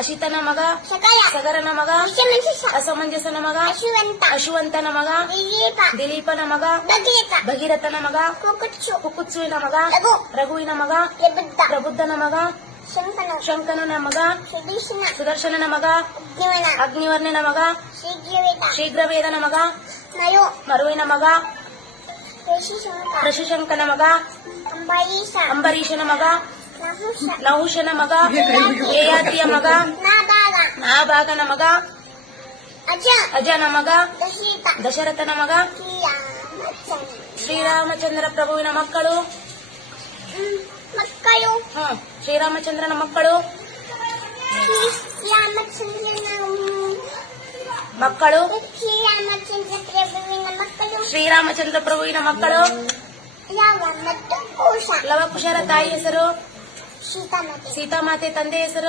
ಅಶಿತನ ಮಗ ಸಗರನ ಮಗ ಅಸಮಂಜಸನ ಮಗ ಅಶುವಂತನ ಮಗ ದಿಲೀಪನ ಮಗ ಭಗೀರಥನ ಮಗ ಕುಕುತ್ಸುವಿನ ಮಗ ರಘುವಿನ ಮಗ ಪ್ರಬುದ್ಧನ ಮಗ ಶಂಕನನ ಮಗ ಸುದರ್ಶನನ ಮಗ ಅಗ್ನಿವರ್ಣನ ಮಗ ಶೀಘ್ರವೇದನ ಮಗ ಮರುವಿನ ಮಗ ಋಷಿಶಂಕನ ಮಗ ಅಂಬರೀಷನ ಮಗ ನಹುಷನ ಮಗ ಯಯಾತಿಯ ಮಗ ನಾಭಾಗನ ಮಗ ಅಜನ ಮಗ ದಶರಥನ ಮಗ ಶ್ರೀರಾಮಚಂದ್ರ ಪ್ರಭುವಿನ ಮಕ್ಕಳು ಶ್ರೀರಾಮಚಂದ್ರನ ಮಕ್ಕಳು ಶ್ರೀರಾಮಚಂದ್ರ ಪ್ರಭುವಿನ ಮಕ್ಕಳು ಲವಕುಶರ ತಾಯಿ ಹೆಸರು ಸೀತಾಮಾತೆ ತಂದೆ ಹೆಸರು